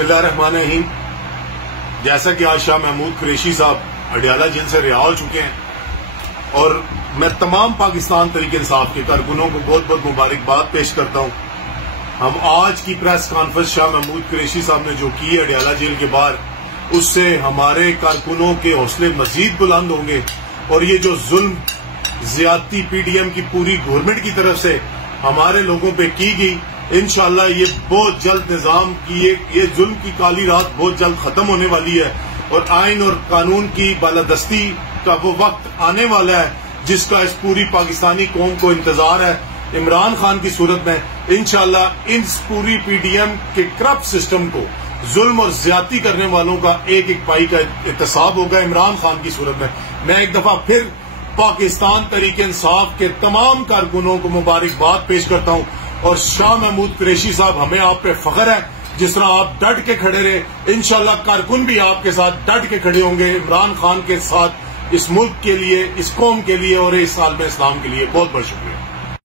बिस्मिल्लाहिर्रहमानिर्रहीम। जैसा कि आज शाह महमूद कुरैशी साहब अडियाला जेल से रिहा हो चुके हैं और मैं तमाम पाकिस्तान तहरीक इंसाफ के कारकुनों को बहुत बहुत मुबारकबाद पेश करता हूं। हम आज की प्रेस कॉन्फ्रेंस शाह महमूद कुरैशी साहब ने जो की अडियाला जेल के बाहर, उससे हमारे कारकुनों के हौसले मजीद बुलंद होंगे और ये जो जुल्म ज्यादती पीडीएम की पूरी गवर्नमेंट की तरफ से हमारे लोगों पे की गई, इंशाअल्लाह ये बहुत जल्द निजाम की ये जुल्म की काली रात बहुत जल्द खत्म होने वाली है और आइन और कानून की बालादस्ती का वो वक्त आने वाला है जिसका इस पूरी पाकिस्तानी कौम को इंतजार है। इमरान खान की सूरत में इंशाअल्लाह इस पूरी पीडीएम के करप्ट सिस्टम को, जुल्म और ज्यादती करने वालों का एक एक पाई का एहतसाब होगा इमरान खान की सूरत में। मैं एक दफा फिर पाकिस्तान तहरीक इंसाफ के तमाम कारकुनों को मुबारकबाद पेश करता हूं और शाह महमूद कुरैशी साहब, हमें आप पे फख्र है। जिस तरह आप डट के खड़े रहे, इंशाअल्लाह कारकुन भी आपके साथ डट के खड़े होंगे इमरान खान के साथ, इस मुल्क के लिए, इस कौम के लिए और इस आलम इस्लाम के लिए। बहुत बहुत शुक्रिया।